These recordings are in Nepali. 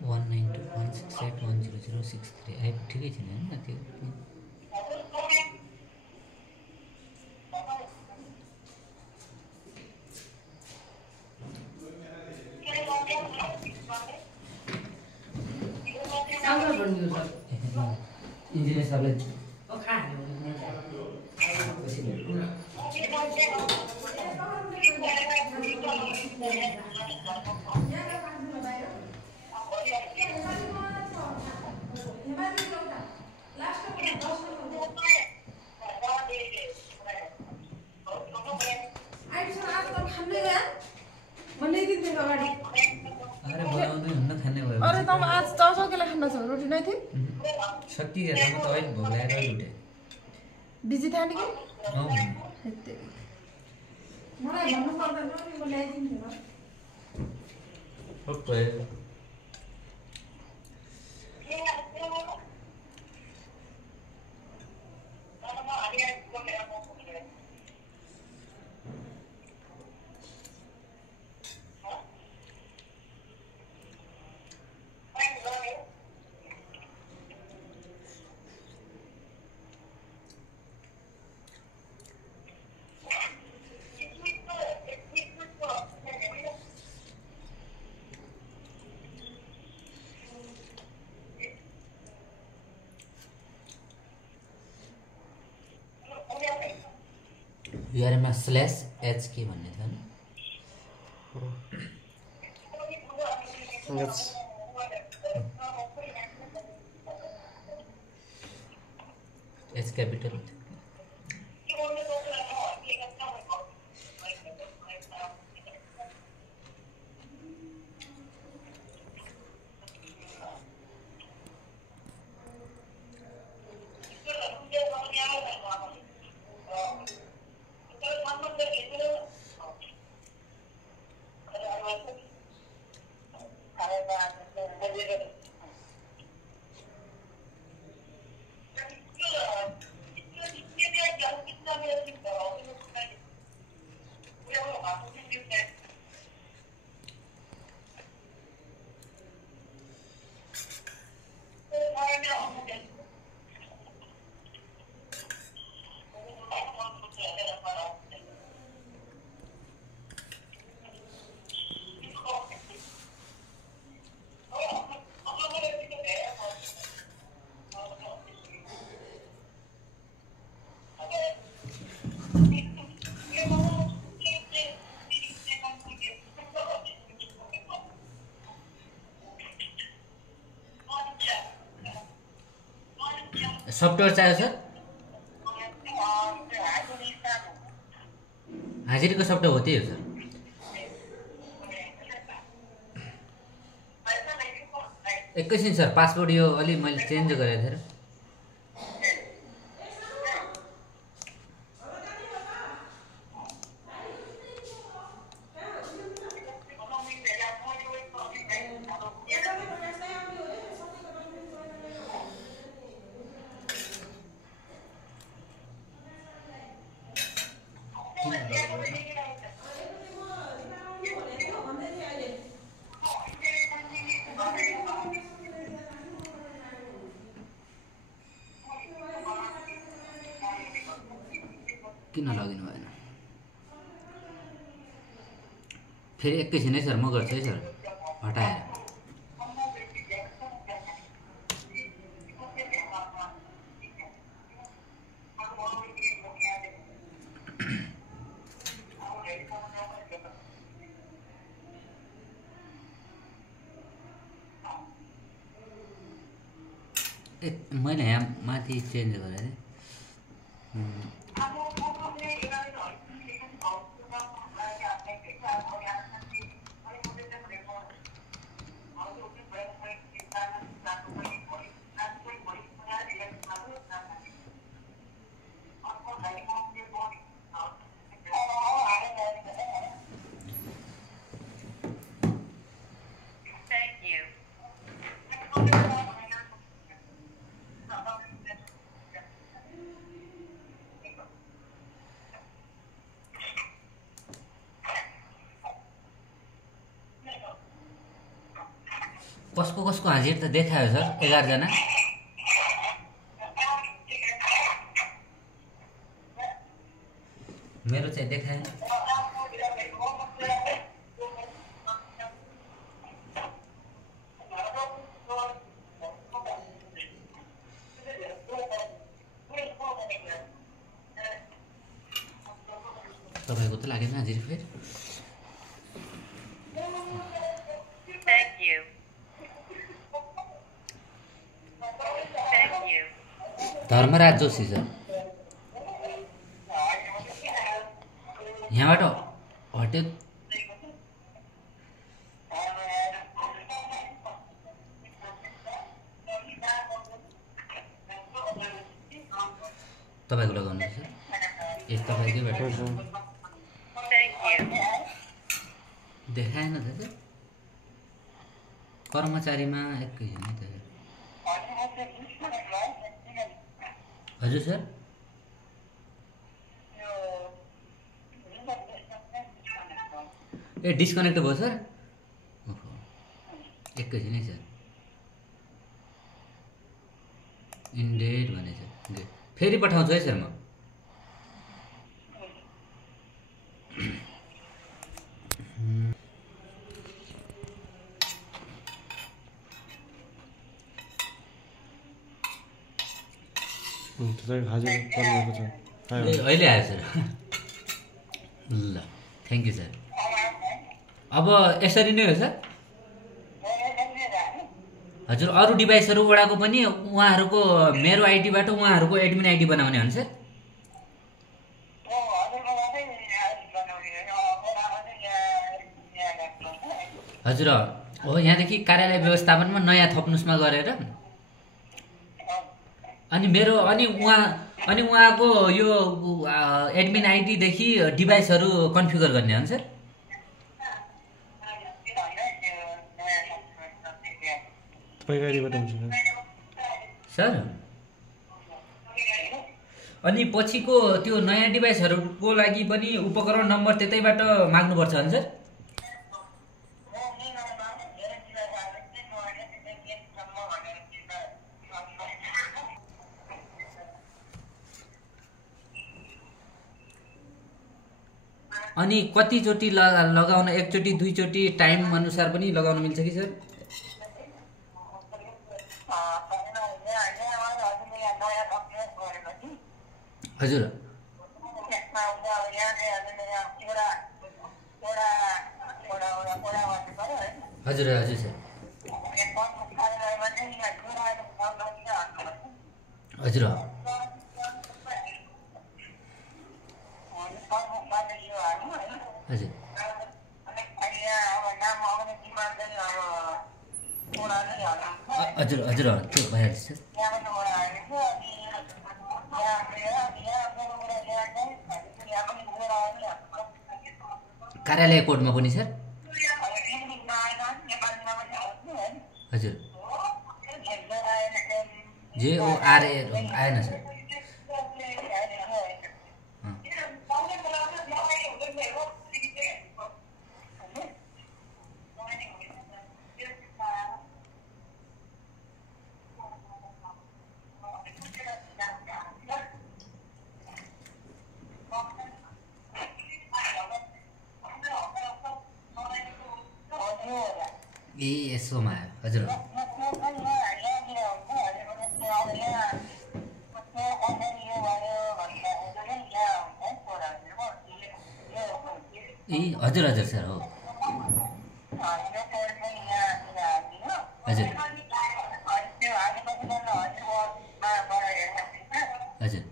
1921681006 आइ ठिकै छैन हैन त्यो इन्जिनियर सरले अरे बनाउँदै हुन्न खाने भयो अरे तँ आज चाउचाउ केलाई खान छ रोटी नै थिए सकिगयो त म त अहिले भोक लागेर लुटे बिजी थिएन कि अँ मलाई भन्नु पर्दैन नि म ल्याइदिन्छु ओके युआरएममा स्ल्यास एच के भन्ने थियो नि एच क्यापिटल सफ्टवेयर चाहियो सर हाजिरीको सफ्टवेयर हो त्यही हो सर एकैछिन सर पासवर्ड यो अलि मैले चेन्ज गरेको थिएँ किन लगिन भएन फेरि एकैछिन है सर म गर्छु है सर हटाएर मैले यहाँ माथि चेन्ज गरेँ कसको कसको हाजिर त देखायो सर 11 जना मेरो चाहिँ देखाएन तपाईको त लागेन हाजिर फेरि धर्मराज जोशी सर यहाँबाट हट्यो तपाईको लगाउनु सर ए तपाईकै बाट देखाएन त सर कर्मचारीमा एकैछिन है त हजुर सर ए डिस्कनेक्ट भयो सर एकैछिन है सर इन्डेड भनेछ फेरि पठाउँछु है सर म अहिले आयो सर ल थ्याङ्क यू सर अब यसरी नै हो सर हजुर अरू डिभाइसहरू वडाको पनि उहाँहरूको मेरो आइडीबाट उहाँहरूको एडमिन आइडी बनाउने हो नि सर हजुर हो यहाँदेखि कार्यालय व्यवस्थापनमा नयाँ थप्नुसमा गरेर अनि मेरो अनि उहाँको यो एडमिन आइडीदेखि डिभाइसहरू कन्फिगर गर्ने हो नि सर सर अनि पछिको त्यो नयाँ डिभाइसहरूको लागि पनि उपकरण नम्बर त्यतैबाट माग्नुपर्छ नि सर अनि कतिचोटि लगाउन एकचोटि दुईचोटि टाइम अनुसार पनि लगाउन मिल्छ कि सर हजुर हजुर हजुर सर हजुर हजुर हजुर त्यो भइहाल्छ सर कार्यालय कोडमा पनि सर हजुर JORA आएन सर ए यसोमा आयो हजुर ए हजुर हजुर सर हो हजुर हजुर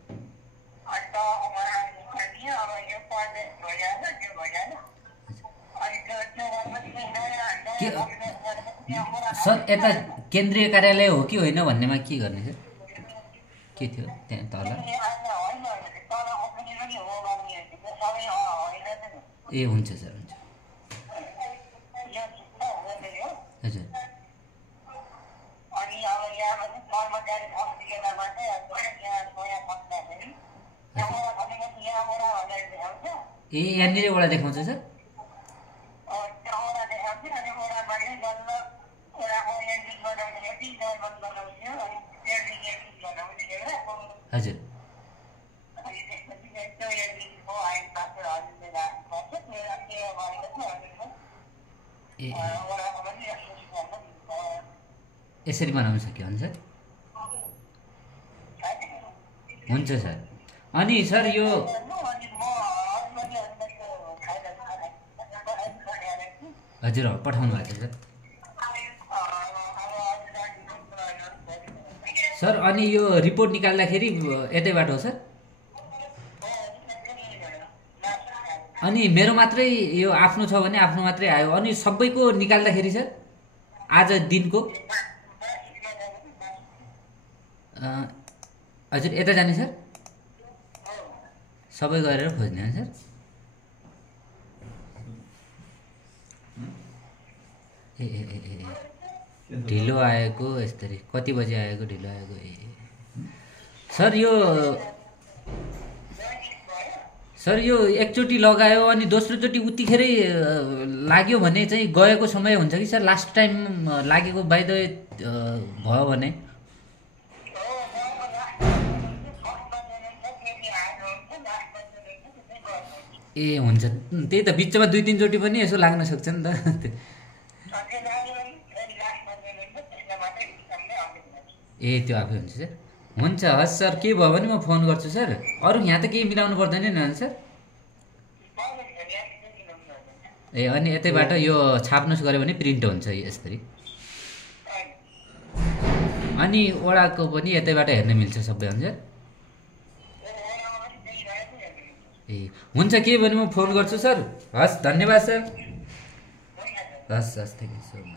सर यता केन्द्रीय कार्यालय हो कि होइन भन्नेमा के गर्ने सर के थियो त्यहाँ तल ए हुन्छ सर हुन्छ हजुर ए यहाँनिर एउटा देखाउँछ सर हजुर ए यसरी बनाउन सक्यो हुन्छ हुन्छ सर अनि सर यो हजुर पठाउनु भएको छ सर अनि यो रिपोर्ट निकाल्दाखेरि यतैबाट हो सर अनि मेरो मात्रै यो आफ्नो छ भने आफ्नो मात्रै आयो अनि सबैको निकाल्दाखेरि सर आज दिनको हजुर यता जाने सर सबै गरेर खोज्ने हो सर ए ए ए ए ढिलो आएको यसरी कति बजे आएको ढिलो आएको ए सर यो एकचोटि लगायो अनि दोस्रोचोटि उतिखेरै लाग्यो भने चाहिँ गएको समय हुन्छ कि सर लास्ट टाइम लागेको बाइ द भयो भने ए हुन्छ त्यही त बिचमा 2-3 चोटि पनि यसो लाग्न सक्छ नि त ए त्यो आफै हुन्छ सर हुन्छ हस् सर के भयो भने म फोन गर्छु सर अरू यहाँ त केही मिलाउनु पर्दैन नि सर ए अनि यतैबाट यो छाप्नुहोस् गऱ्यो भने प्रिन्ट हुन्छ यसरी अनि ओडाको पनि यतैबाट हेर्न मिल्छ सबै हुन्छ ए हुन्छ के भने म फोन गर्छु सर हस् धन्यवाद सर हस् हस् थ्याङ्क यू सो मच